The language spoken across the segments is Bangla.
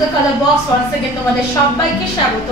The colour box once again তোমাদের সবাইকে স্বাগত।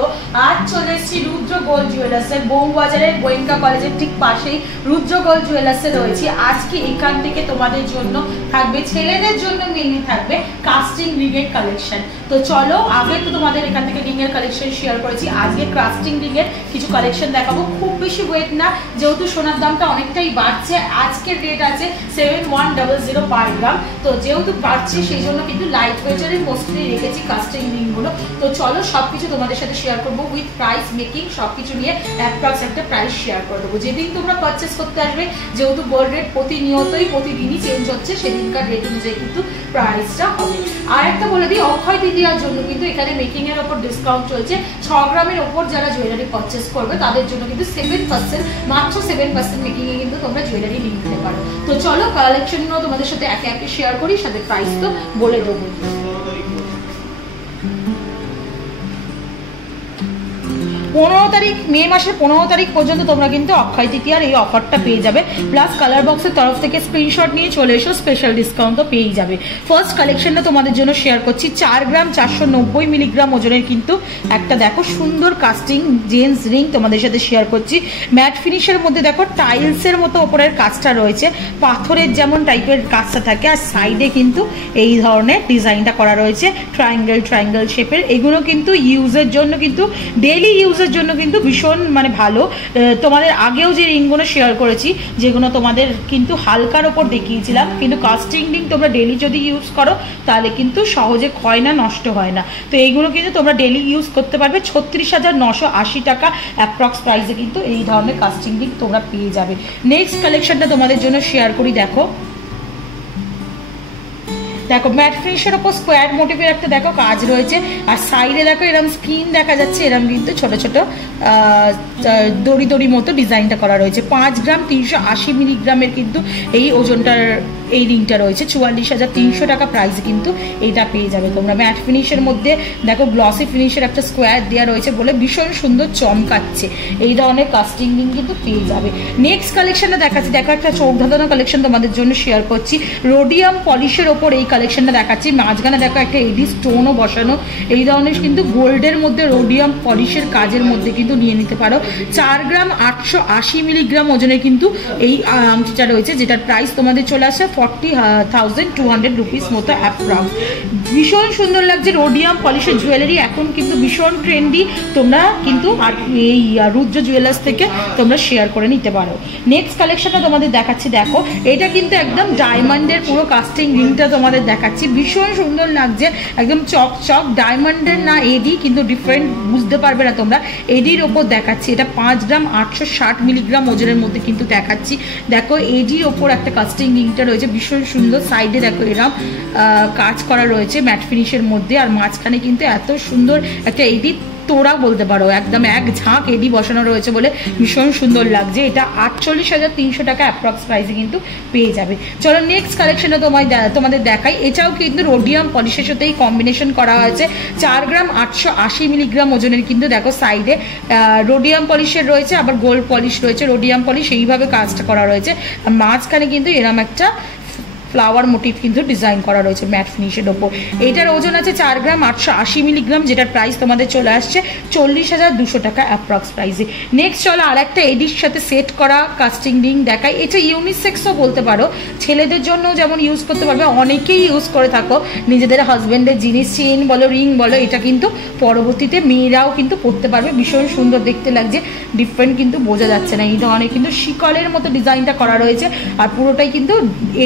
আজ চলে এসেছি রুদ্র গোল্ড জুয়েলার্সের বউবাজারের গোয়েঙ্কা কলেজের ঠিক পাশেই রুদ্র গোল্ড জুয়েলার্সে রয়েছি। আজকে এখান থেকে তোমাদের জন্য থাকবে, ছেলেদের জন্য মেনলি থাকবে কাস্টিং রিংয়ের কালেকশন। তো চলো, আগে তো তোমাদের এখান থেকে রিংয়ের কালেকশন শেয়ার করেছি, আজকে কাস্টিং রিংয়ের কিছু কালেকশন দেখাবো। খুব বেশি ওয়েট না, যেহেতু সোনার দামটা অনেকটাই বাড়ছে। আজকের রেট আছে 7100 পার গ্রাম। তো যেহেতু বাড়ছে সেই জন্য কিন্তু লাইট ওয়েটারই মোস্টলি রেখেছি কাস্টিং রিংগুলো। তো চলো সবকিছু তোমাদের সাথে শেয়ার করবো উইথ প্রাইস মেকিং, সবকিছু নিয়ে অ্যাপ্রক্স একটা প্রাইস শেয়ার করে দেবো। যেদিন তোমরা পারচেস করতে আসবে, যেহেতু গোল্ড রেট প্রতিদিনই চেঞ্জ হচ্ছে, সেদিনকার রেট অনুযায়ী কিন্তু প্রাইসটা হবে। আর একটা বলে দিই, অক্ষয় তৃতীয়ার জন্য কিন্তু এখানে মেকিং এর ওপর ডিসকাউন্ট চলছে। 6 গ্রামের ওপর যারা জুয়েলারি পারচেস করবে তাদের জন্য কিন্তু 7%, মাত্র 7% মেকিং এ কিন্তু তোমরা জুয়েলারি নিতে পারো। তো চলো কালেকশনগুলো তোমাদের সাথে একে একে শেয়ার করি, সাথে প্রাইস তো বলে দেবো। মে মাসের 15 তারিখ পর্যন্ত তোমরা কিন্তু অক্ষয় তৃতীয়ার এই অফারটা পেয়ে যাবে। প্লাস কালার বক্সের তরফ থেকে স্ক্রিনশট নিয়ে চলে এসো, স্পেশাল ডিসকাউন্টও পেয়ে যাবে। ফার্স্ট কালেকশনটা তোমাদের জন্য শেয়ার করছি। 4 গ্রাম 490 মিলিগ্রাম ওজনের কিন্তু একটা দেখো সুন্দর কাস্টিং জেন্টস রিং তোমাদের সাথে শেয়ার করছি। ম্যাট ফিনিশের মধ্যে দেখো টাইলসের মতো ওপরের কাজটা রয়েছে, পাথরের যেমন টাইপের কাজটা থাকে, আর সাইডে কিন্তু এই ধরনের ডিজাইনটা করা রয়েছে ট্রায়াঙ্গেল শেপের। এগুলো কিন্তু ইউজের জন্য, কিন্তু ডেইলি ইউজের জন্য কিন্তু ভীষণ ভালো। তোমাদের আগেও যে রিংগুলো শেয়ার করেছি, যেগুলো তোমাদের কিন্তু হালকার ওপর দেখিয়েছিলাম, কিন্তু কাস্টিং রিং তোমরা ডেইলি যদি ইউজ করো তাহলে কিন্তু সহজে ক্ষয় না, নষ্ট হয় না। তো এইগুলো কিন্তু তোমরা ডেইলি ইউজ করতে পারবে। 36,980 টাকা অ্যাপ্রক্স প্রাইসে কিন্তু এই ধরনের কাস্টিং রিং তোমরা পেয়ে যাবে। নেক্সট কালেকশনটা তোমাদের জন্য শেয়ার করি। দেখো ম্যাট ফিনিশের ওপর স্কোয়ার মোটিভের একটা দেখো কাজ রয়েছে, আর সাইডে দেখো এরকম স্ক্রিন দেখা যাচ্ছে, এরকম কিন্তু ছোট ছোট দড়ি মতো ডিজাইনটা করা রয়েছে। 5 গ্রাম 380 মিলিগ্রামের কিন্তু এই ওজনটার এই রিংটা রয়েছে। 44,300 টাকা প্রাইস কিন্তু এইটা পেয়ে যাবে তোমরা। ম্যাট ফিনিশের মধ্যে দেখো গ্লসি ফিনিশের একটা স্কোয়ার দেওয়া রয়েছে বলে ভীষণ সুন্দর চমকাচ্ছে। এই ধরনের কাস্টিং রিং কিন্তু পেয়ে যাবে। নেক্সট কালেকশনটা দেখাচ্ছি, দেখো একটা চোখ ধাঁধানো কালেকশন তোমাদের জন্য শেয়ার করছি। রোডিয়াম পলিশের ওপর এই কালেকশনটা দেখাচ্ছি। মাঝখানে দেখো একটা এডি স্টোনও বসানো। এই ধরনের কিন্তু গোল্ডের মধ্যে রোডিয়াম পলিশের কাজের মধ্যে কিন্তু নিয়ে নিতে পারো। 4 গ্রাম 880 মিলিগ্রাম ওজনের কিন্তু এই আংটিটা রয়েছে, যেটার প্রাইস তোমাদের চলে আসে 40,200 রুপিস মতো অ্যাপ্রক্স। ভীষণ সুন্দর লাগছে রোডিয়াম পলিশের জুয়েলারি, এখন কিন্তু ভীষণ ট্রেন্ডি। তোমরা কিন্তু এই রুদ্র জুয়েলার্স থেকে তোমরা শেয়ার করে নিতে পারো। নেক্সট কালেকশনটা তোমাদের দেখাচ্ছি। দেখো এটা কিন্তু একদম ডায়মন্ডের পুরো কাস্টিং রিংটা তোমাদের দেখাচ্ছি। ভীষণ সুন্দর লাগছে, একদম চকচক ডায়মন্ডের না এডি, কিন্তু ডিফারেন্ট বুঝতে পারবে না তোমরা। এডির ওপর দেখাচ্ছি, এটা 5 গ্রাম 860 মিলিগ্রাম ওজনের মধ্যে কিন্তু দেখাচ্ছি। দেখো এডির ওপর একটা কাস্টিং রিংটা রয়েছে, ভীষণ সুন্দর। সাইডে দেখো এরকম কাজ করা রয়েছে ম্যাট ফিনিশের মধ্যে, আর মাঝখানে কিন্তু এত সুন্দর একটা এডি তোরা বলতে পারো, একদম এক ঝাঁক এডি বসানো রয়েছে বলে ভীষণ সুন্দর লাগছে। এটা 48,300 টাকা অ্যাপ্রক্স প্রাইসে কিন্তু পেয়ে যাবে। চলো নেক্সট কালেকশনটা তোমাদের দেখাই। এটাও কিন্তু রোডিয়াম পলিশের সাথেই কম্বিনেশন করা হয়েছে। 4 গ্রাম 880 মিলিগ্রাম ওজনের কিন্তু দেখো সাইডে রোডিয়াম পলিশের রয়েছে, আবার গোল্ড পলিশ রয়েছে। রোডিয়াম পলিশ এইভাবে কাজটা করা রয়েছে, আর মাঝখানে কিন্তু এরম একটা ফ্লাওয়ার মোটিভ কিন্তু ডিজাইন করা রয়েছে ম্যাট ফিনিশের ওপর। এটার ওজন আছে 4 গ্রাম 880 মিলিগ্রাম, যেটার প্রাইস তোমাদের চলে আসছে 40,200 টাকা অ্যাপ্রক্স প্রাইসে। নেক্সট চলো আর একটা এডির সাথে সেট করা কাস্টিং রিং দেখাই। এটা ইউনিসেক্সও বলতে পারো, ছেলেদের জন্য যেমন ইউজ করতে পারবে, অনেকেই ইউজ করে থাকো নিজেদের হাজব্যান্ডের জিনিস, চেন বলো রিং বলো, এটা কিন্তু পরবর্তীতে মেয়েরাও কিন্তু পরতে পারবে। ভীষণ সুন্দর দেখতে লাগছে, ডিফারেন্ট কিন্তু বোঝা যাচ্ছে না। এই ধরনের কিন্তু শিকলের মতো ডিজাইনটা করা রয়েছে, আর পুরোটাই কিন্তু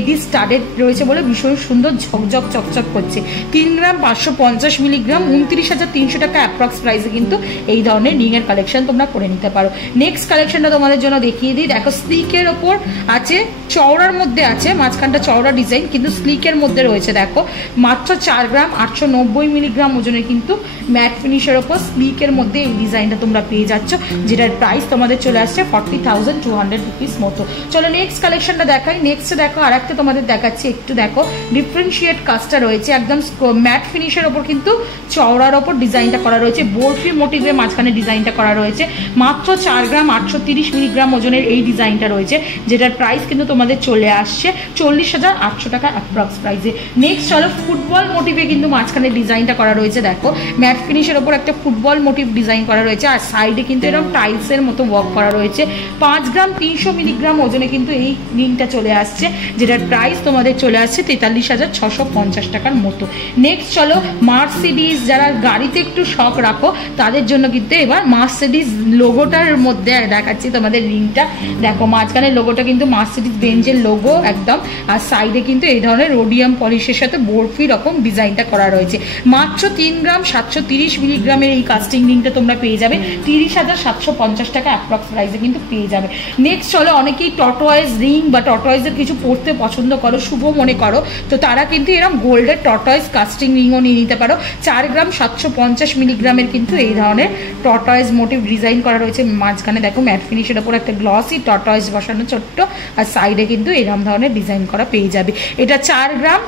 এডি স্টাডেড রয়েছে বলে ভীষণ সুন্দর ঝকঝক চকচক করছে। 3 গ্রাম 550 মিলিগ্রাম 29,300 টাকা অ্যাপ্রক্স প্রাইসে কিন্তু এই ধরনের রিং এর কালেকশন তোমরা করে নিতে পারো। নেক্সট কালেকশনটা তোমাদের জন্য দেখিয়ে দিই। দেখো স্লিকের ওপর আছে, চওড়ার মধ্যে আছে, মাঝখানটা চওড়া ডিজাইন কিন্তু স্লিকের মধ্যে রয়েছে। দেখো মাত্র 4 গ্রাম 890 মিলিগ্রাম ওজনের কিন্তু ম্যাট ফিনিশের ওপর স্লিকের মধ্যে এই ডিজাইনটা তোমরা পেয়ে যাচ্ছ, যেটার প্রাইস তোমাদের চলে আসছে 40,200 রুপিস মতো। চলো নেক্সট কালেকশনটা দেখাই। নেক্সট দেখো আর একটা তোমাদের দেখাচ্ছি একটু দেখো, ডিফারেন্সিয়েট কাজটা রয়েছে, একদম ম্যাট ফিনিশের ওপর কিন্তু চওড়ার ওপর ডিজাইনটা করা রয়েছে, বরফি মোটিভের মাঝখানে ডিজাইনটা করা রয়েছে। মাত্র 4 গ্রাম 830 মিলিগ্রাম ওজনের এই ডিজাইনটা রয়েছে, যেটার প্রাইস কিন্তু তোমাদের চলে আসছে 40,800 টাকা অ্যাপ্রক্স প্রাইসে। নেক্সট চলো, ফুটবল মোটিভে কিন্তু মাঝখানে ডিজাইনটা করা রয়েছে, দেখো ম্যাট ফিনিশের ওপর একটা ফুটবল মোটিভ ডিজাইন করা রয়েছে, আর সাইডে কিন্তু এরকম টাইলসের মতো ওয়ার্ক করা রয়েছে। 5 গ্রাম 300 মিলিগ্রাম ওজনে কিন্তু এই রিংটা চলে আসছে, যেটার প্রাইস তোমাদের চলে আসছে 43,650 টাকার মতো। নেক্সট চলো, মার্সিডিজ, যারা গাড়িতে একটু শখ রাখো তাদের জন্য কিন্তু এবার মার্সিডিজ লোগোটার মধ্যে দেখাচ্ছি তোমাদের রিংটা। দেখো মাঝখানে লোগোটা কিন্তু মার্সিডিজ বেঞ্জের লোগো একদম, আর সাইডে কিন্তু এই ধরনের রোডিয়াম পলিশের সাথে বরফি রকম ডিজাইনটা করা রয়েছে। মাত্র 3 গ্রাম 730 মিলিগ্রামের এই কাস্টিং রিংটা তোমরা পেয়ে যাবে 30,750 টাকা অ্যাপ্রক্স প্রাইসে কিন্তু পেয়ে যাবে। নেক্সট চলো, অনেকেই টর্টয়েজ রিং বা টর্টয়েজের কিছু পরতে পছন্দ করো, শুভ মনে করো, তো তারা কিন্তু এরকম গোল্ডের টর্টয়েজ কাস্টিং রিংও নিয়ে নিতে পারো। 4 গ্রাম 750 মিলিগ্রামের কিন্তু এই ধরনের টর্টয়েজ মোটিভ ডিজাইন করা রয়েছে, মাঝখানে দেখো ম্যাট ফিনিশের ওপর একটা গ্লসি টর্টয়েজ বসানো ছোট্ট, আর সাইডে কিন্তু এরকম ধরনের ডিজাইন করা পেয়ে যাবে। এটা 4 গ্রাম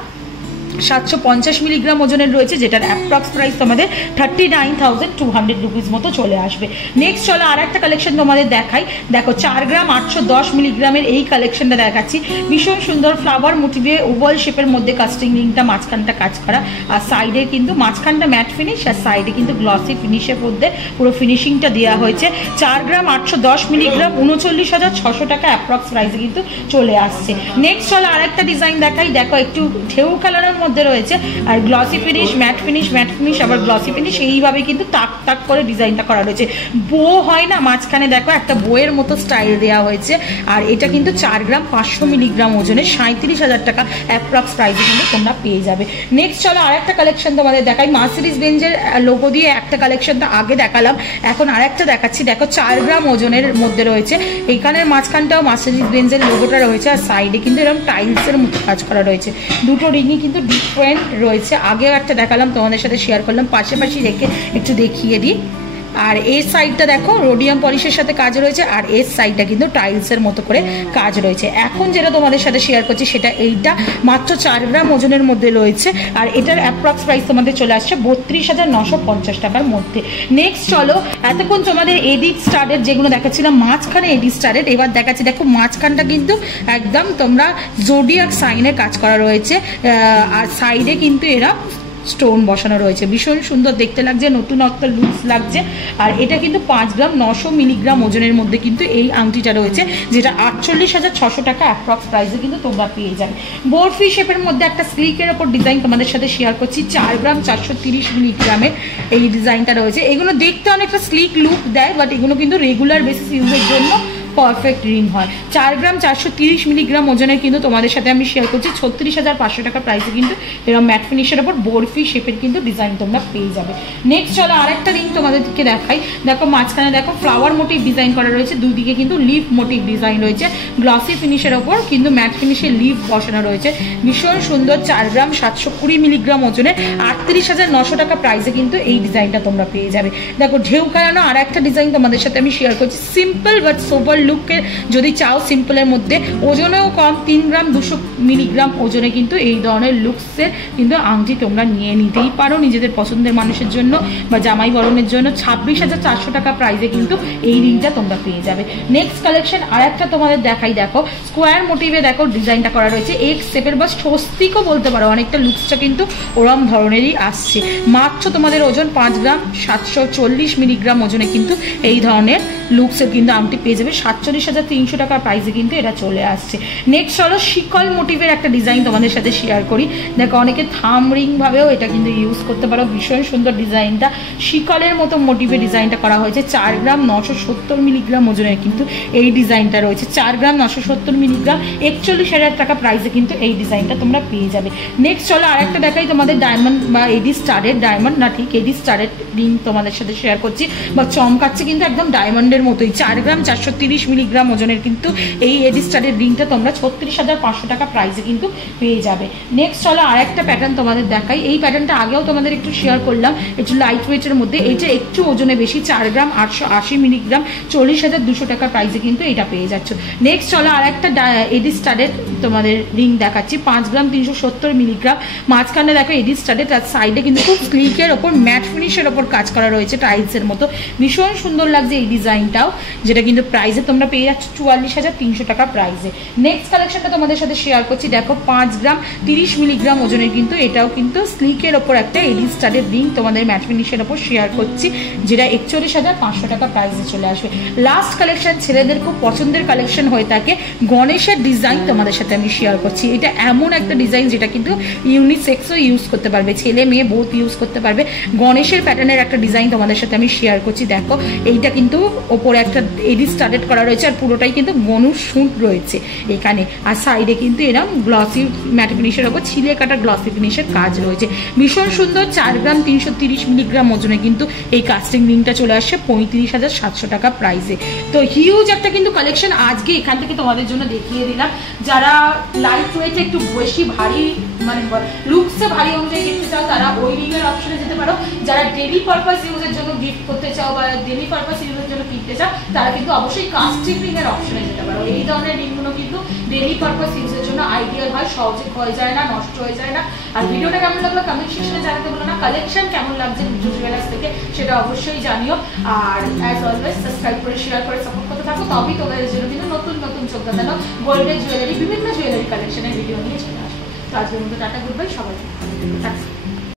750 মিলিগ্রাম ওজনের রয়েছে, যেটার অ্যাপ্রক্স প্রাইস তোমাদের 39,200 রুপিস মতো চলে আসবে। নেক্সট চলো, আর একটা কালেকশন তোমাদের দেখাই। দেখো 4 গ্রাম 810 মিলিগ্রামের এই কালেকশনটা দেখাচ্ছি, ভীষণ সুন্দর ফ্লাওয়ার মোটিভে ওভাল শেপের মধ্যে কাস্টিং রিংটা, মাঝখানটা কাজ করা, আর সাইডে কিন্তু মাঝখানটা ম্যাট ফিনিশ, আর সাইডে কিন্তু গ্লসি ফিনিশের মধ্যে পুরো ফিনিশিংটা দেওয়া হয়েছে। 4 গ্রাম 810 মিলিগ্রাম 39,600 টাকা অ্যাপ্রক্স প্রাইসে কিন্তু চলে আসছে। নেক্সট চলো, আর একটা ডিজাইন দেখাই। দেখো একটু ঢেউ কালারের মধ্যে রয়েছে, আর glossy finish, matte finish, matte finish, আবার গ্লসি ফিনিশ, এইভাবে কিন্তু তাক তাক করে ডিজাইনটা করা রয়েছে। বো হয় না, মাঝখানে দেখো একটা বইয়ের মতো স্টাইল দেওয়া হয়েছে, আর এটা কিন্তু 4 গ্রাম 500 মিলিগ্রাম ওজনে 37,000 টাকা অ্যাপ্রক্স প্রাইসে কিন্তু তোমরা পেয়ে যাবে। নেক্সট চলো, আর একটা কালেকশন তোমাদের দেখাই। মার্সিডিজ বেঞ্জের লোগো দিয়ে একটা কালেকশনটা আগে দেখালাম, এখন আর একটা দেখাচ্ছি। দেখো 4 গ্রাম ওজনের মধ্যে রয়েছে, এইখানের মাঝখানটাও মার্সিডিজ বেঞ্জের লোগোটা রয়েছে, আর সাইডে কিন্তু এরকম টাইলসের মতো কাজ করা রয়েছে। দুটো রিংই কিন্তু ডিফারেন্ট রয়েছে, আগেও একটা দেখালাম তোমাদের সাথে শেয়ার করলাম, পাশাপাশি রেখে একটু দেখিয়ে দিই। আর এর সাইডটা দেখো রোডিয়াম পলিশের সাথে কাজ রয়েছে, আর এর সাইডটা কিন্তু টাইলসের মতো করে কাজ রয়েছে। এখন যেটা তোমাদের সাথে শেয়ার করছি সেটা এইটা, মাত্র 4 গ্রাম ওজনের মধ্যে রয়েছে, আর এটার অ্যাপ্রক্স প্রাইস তোমাদের চলে আসছে 32,950 টাকার মধ্যে। নেক্সট চলো, এতক্ষণ তোমাদের এডিট স্টারের যেগুলো দেখাচ্ছিলাম মাঝখানে এডিট স্টারের, এবার দেখাচ্ছি। দেখো মাঝখানটা কিন্তু একদম তোমরা জোডিয়াক সাইনের কাজ করা রয়েছে, আর সাইডে কিন্তু এরা স্টোন বসানো রয়েছে, ভীষণ সুন্দর দেখতে লাগছে, নতুনত্ব লুকস লাগছে। আর এটা কিন্তু 5 গ্রাম 900 মিলিগ্রাম ওজনের মধ্যে কিন্তু এই আংটিটা রয়েছে, যেটা 48,600 টাকা অ্যাপ্রক্স প্রাইসে কিন্তু তোমরা পেয়ে যাবে। বরফি শেপের মধ্যে একটা স্লিকের ওপর ডিজাইন তোমাদের সাথে শেয়ার করছি, 4 গ্রাম 430 মিলিগ্রামের এই ডিজাইনটা রয়েছে। এগুলো দেখতে অনেকটা স্লিক লুক দেয়, বাট এগুলো কিন্তু রেগুলার বেসিস ইউজের জন্য পারফেক্ট রিং হয়। 4 গ্রাম 430 মিলিগ্রাম ওজনের কিন্তু তোমাদের সাথে আমি শেয়ার করছি 36,500 টাকা প্রাইসে কিন্তু এরকম ম্যাট ফিনিশের ওপর বরফি শেপের কিন্তু ডিজাইন তোমরা পেয়ে যাবে। নেক্সট চলো, আরেকটা রিং তোমাদেরকে দেখাই। দেখো মাঝখানে দেখো ফ্লাওয়ার মোটিভ ডিজাইন করা রয়েছে, দুদিকে কিন্তু লিফ মোটিভ ডিজাইন রয়েছে, গ্লসি ফিনিশের ওপর কিন্তু ম্যাট ফিনিশের লিফ বসানো রয়েছে, ভীষণ সুন্দর। 4 গ্রাম 720 মিলিগ্রাম ওজনে 38,900 টাকা প্রাইসে কিন্তু এই ডিজাইনটা তোমরা পেয়ে যাবে। দেখো ঢেউ খেলানো আর একটা ডিজাইন তোমাদের সাথে আমি শেয়ার করছি, সিম্পল বাট সোবার লুকের যদি চাও, সিম্পলের মধ্যে, ওজনেও কম, 3 গ্রাম 200 মিলিগ্রাম ওজনে কিন্তু এই ধরনের লুকসের কিন্তু আংটি তোমরা নিয়ে নিতেই পারো নিজেদের পছন্দের মানুষের জন্য বা জামাই বরণের জন্য। 26,400 টাকা প্রাইসে কিন্তু এই রিংটা তোমরা পেয়ে যাবে। নেক্সট কালেকশন আর একটা তোমাদের দেখাই। দেখো স্কোয়ার মোটিভে দেখো ডিজাইনটা করা রয়েছে, এক্স শেপের বা স্বস্তিকও বলতে পারো, অনেকটা লুকসটা কিন্তু ওরম ধরনেরই আসছে। মাত্র তোমাদের ওজন 5 গ্রাম 740 মিলিগ্রাম ওজনে কিন্তু এই ধরনের লুকসের কিন্তু আংটি পেয়ে যাবে। 47,300 টাকা প্রাইসে কিন্তু এটা চলে আসছে। নেক্সট চলো, শিকল মোটিভের একটা ডিজাইন তোমাদের সাথে শেয়ার করি। দেখো অনেকে থাম রিং ভাবেও এটা কিন্তু ইউজ করতে পারো, ভীষণ সুন্দর ডিজাইনটা, শিকলের মতো মোটিভে ডিজাইনটা করা হয়েছে। 4 গ্রাম 970 মিলিগ্রাম ওজনের কিন্তু এই ডিজাইনটা রয়েছে। 4 গ্রাম 970 মিলিগ্রাম 41,000 টাকা প্রাইসে কিন্তু এই ডিজাইনটা তোমরা পেয়ে যাবে। নেক্সট চলো, আরেকটা দেখাই তোমাদের ডায়মন্ড বা এডি স্টারের, ডায়মন্ড না ঠিক এডি স্টারের রিং তোমাদের সাথে শেয়ার করছি, বা চমকাচ্ছে কিন্তু একদম ডায়মন্ডের মতোই। 4 গ্রাম 430 মিলিগ্রাম ওজনের কিন্তু এই এডি স্টাডের রিংটা তোমরা 36,500 টাকা প্রাইসে কিন্তু পেয়ে যাবে। নেক্সট চলো আর একটা প্যাটার্ন তোমাদের দেখাই। এই প্যাটার্নটা আগেও তোমাদের একটু শেয়ার করলাম, একটু লাইট ওয়েটের মধ্যে, এইটা একটু ওজনে বেশি, 4 গ্রাম 880 মিলিগ্রাম, 40,200 টাকা প্রাইসে কিন্তু এটা পেয়ে যাচ্ছ। নেক্সট চলো আর একটা এডি স্টাডের তোমাদের রিং দেখাচ্ছি, 5 গ্রাম 370 মিলিগ্রাম, মাঝখানে দেখো এডি স্টাডের, তার সাইডে কিন্তু খুব স্লিকের ওপর ম্যাট ফিনিশের ওপর কাজ করা রয়েছে টাইলসের মতো, ভীষণ সুন্দর লাগছে এই ডিজাইনটাও, যেটা কিন্তু প্রাইসে তোমরা পেয়ে যাচ্ছ 44,300 টাকা প্রাইসে। নেক্সট কালেকশনটা তোমাদের সাথে শেয়ার করছি, দেখো 5 গ্রাম 30 মিলিগ্রাম ওজনের কিন্তু এটাও কিন্তু স্লিকের ওপর একটা এডি স্টাডের রিং তোমাদের ম্যাট ফিনিশের ওপর শেয়ার করছি, যেটা 41,500 টাকা প্রাইসে চলে আসবে। লাস্ট কালেকশন, ছেলেদের খুব পছন্দের কালেকশন হয়ে থাকে, গণেশের ডিজাইন তোমাদের সাথে আমি শেয়ার করছি। এটা এমন একটা ডিজাইন যেটা কিন্তু ইউনিসেক্সও ইউজ করতে পারবে, ছেলে মেয়ে বোথ ইউজ করতে পারবে। গণেশের প্যাটার্নের একটা ডিজাইন তোমাদের সাথে আমি শেয়ার করছি, দেখো এইটা কিন্তু ওপরে একটা এডি স্টার্টেড করা রয়েছে, আর পুরোটাই কিন্তু গনুর শুট রয়েছে এখানে, আর সাইডে কিন্তু এরকম গ্লসি ম্যাট ফিনিশের ওপর ছিলে কাটা গ্লসি ফিনিশের কাজ রয়েছে, ভীষণ সুন্দর। 4 গ্রাম 330 মিলিগ্রাম ওজনে কিন্তু এই কাস্টিং রিংটা চলে আসছে 35,700 টাকা প্রাইসে। তো হিউজ একটা কিন্তু কালেকশন আজকে এখান থেকে তোমাদের জন্য দেখিয়ে দিলাম। যারা লাইট ওয়েটে একটু বেশি ভারী, মানে লুকসে ভারী অনুযায়ী দেখতে চাও তারা ওই রিংয়ের অপশনে যেতে পারো। যারা ডেলি পারপাস ইউজের জন্য গিফট করতে চাও বা ডেলি পারপাস ইউজের জন্য কিনতে চাও তারা কিন্তু অবশ্যই কাস্টিং রিংয়ের অপশনে যেতে পারো। এই ধরনের রিংগুলো কিন্তু ডেলি পারপাস ইউজের জন্য আইডিয়াল হয়, সহজে ক্ষয় যায় না, নষ্ট হয়ে যায় না। আর ভিডিওটা কেমন লাগলো কমেন্ট সেকশনে জানাতে বলো না, কালেকশন কেমন লাগছে জুজু জুয়েলার্স থেকে সেটা অবশ্যই জানিও। আর অ্যাজ অলওয়েজ সাবস্ক্রাইব করে শেয়ার করে সাপোর্ট করতে থাকো, তবেই তোমাদের জন্য কিন্তু নতুন নতুন চোখ দেখানো গোল্ডের জুয়েলারি, বিভিন্ন জুয়েলারি কালেকশনের ভিডিও নিয়ে চলে আসবো। তো আজকের মতো টাটা, গুড বাই, সবাই।